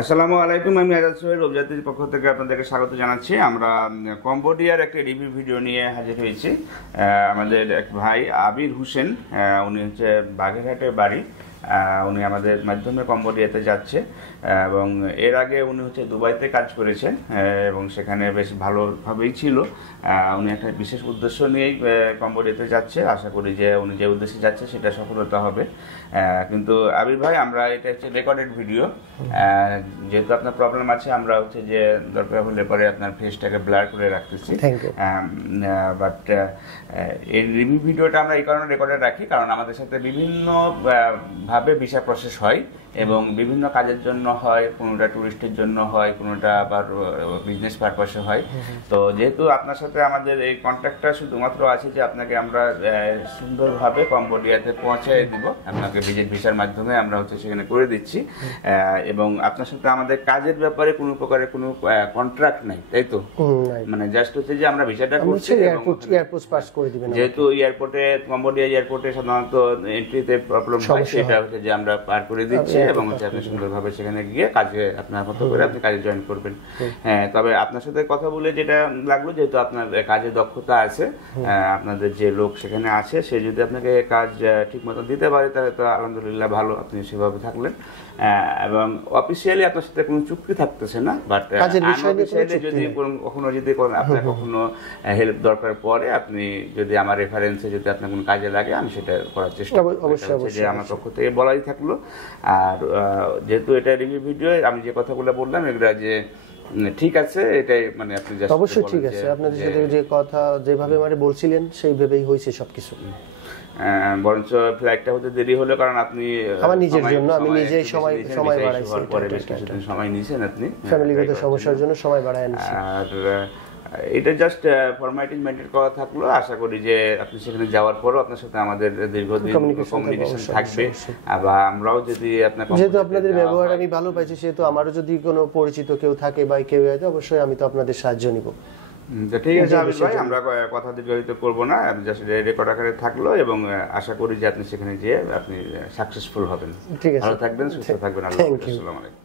আসসালামু আলাইকুম, আমি আজাদ সোহেল রবজাতির পক্ষ থেকে আপনাদেরকে স্বাগত জানাচ্ছি। আমরা কম্বোডিয়ার একটা রিভিউ ভিডিও নিয়ে হাজির হয়েছি। আমাদের এক ভাই আবির হোসেন, উনি হচ্ছে বাগেরহাটের বাড়ি। উনি আমাদের মাধ্যমে কম্বোডিয়াতে যাচ্ছে এবং এর আগে উনি হচ্ছে দুবাইতে কাজ করেছেন এবং সেখানে বেশ ভালোভাবেই ছিল। উনি একটা বিশেষ উদ্দেশ্য নিয়েই কম্বোডিয়াতে যাচ্ছে। আশা করি যে উনি যে উদ্দেশ্যে যাচ্ছে সেটা সফলতা হবে। কিন্তু আবির ভাই, আমরা এটা হচ্ছে রেকর্ডেড ভিডিও, যেহেতু আপনার প্রবলেম আছে আমরা হচ্ছে যে দরকার হলে পরে আপনার ফেসটাকে ব্লার করে রাখতেছি। বাট এই রিভিউ ভিডিওটা আমরা এই কারণে রেকর্ডে রাখি কারণ আমাদের সাথে বিভিন্ন ভাবে ভিসা প্রসেস হয় এবং বিভিন্ন কাজের জন্য হয়, কোনোটা টুরিস্টের জন্য হয়, কোনোটা আবার বিজনেস পারপাসে হয়। তো যেহেতু আপনার সাথে আমাদের এই কন্ট্যাক্টটা শুধুমাত্র আছে যে আপনাকে আমরা সুন্দরভাবে কম্বোডিয়াতে পৌঁছায় দিব, আপনাকে ভিজিট ভিসার মাধ্যমে আমরা হচ্ছে সেখানে করে দিচ্ছি এবং আপনার সাথে আমাদের কাজের ব্যাপারে কোনো প্রকারের কোনো কন্ট্রাক্ট নাই, তাই তো? মানে জাস্ট হচ্ছে যে আমরা ভিসাটা করছি, এয়ারপোর্ট পাস করে দিবেন। যেহেতু এয়ারপোর্টে, কম্বোডিয়া এয়ারপোর্টে সাধারণত এন্ট্রিতে প্রবলেম হয়, সেটা হচ্ছে যে আমরা পার করে দিচ্ছি এবং হচ্ছে আপনি সুন্দরভাবে সেখানে গিয়ে কাজে আপনার মতো করে আপনি কাজে জয়েন করবেন। হ্যাঁ, তবে আপনার সাথে কথা বলে যেটা লাগলো, যেহেতু আপনার কাজে দক্ষতা আছে, আপনাদের যে লোক সেখানে আছে সে যদি আপনাকে কাজ ঠিক মতো দিতে পারে তাহলে তো আলহামদুলিল্লাহ ভালো, আপনি সেভাবে থাকলেন। এবং অফিসিয়ালি আপনার সাথে কোনো চুক্তি থাকতেছে না, বাট আনঅফিসিয়ালি যদি কখনো যদি আপনার কখনো হেল্প দরকার পড়ে, আপনি যদি আমার রেফারেন্সে যদি আপনার কোনো কাজে লাগে আমি সেটা করার চেষ্টা করব, যে আমার পক্ষ থেকে বলাই থাকলো। আর যেহেতু এটা রিভিউ ভিডিও, আমি যে কথাগুলো বললাম এগুলো যে ঠিক আছে, এটাই মানে আপনি অবশ্যই ঠিক আছে। আপনাদের সাথে যে কথা যেভাবে মানে বলছিলেন সেইভাবেই হয়েছে সবকিছু। বরঞ্চ ফ্লাইটটা হতে দেরি হলো কারণ আপনি আমার নিজের জন্য আমি নিজেই সময় বাড়াইছি, পরে বেশ কিছুদিন সময় নিয়েছেন আপনি ফ্যামিলিগত সমস্যার জন্য সময় বাড়ায় আনছি। আর এটা জাস্ট ফরমালিটি মেইনটেইন করা থাকলো। আশা করি যে আপনি সেখানে যাওয়ার পরও আপনার সাথে আমাদের দীর্ঘদিন কমিউনিকেশন থাকবে। আবার আমরাও যদি যেহেতু আপনাদের ব্যবহার আমি ভালো পাইছি, সেহেতু আমারও যদি কোনো পরিচিত কেউ থাকে বা কেউ আছে, অবশ্যই আমি তো আপনাদের সাহায্য নিব। ঠিক আছে আবির ভাই, আমরা কথা দীর্ঘায়িত করবো না, জাস্ট রেকর্ড আকারে থাকলো এবং আশা করি যে আপনি সেখানে গিয়ে আপনি সাকসেসফুল হবেন। ঠিক আছে, ভালো থাকবেন, সুস্থ থাকবেন। আল্লাহ হাফেজ। আসসালামু আলাইকুম।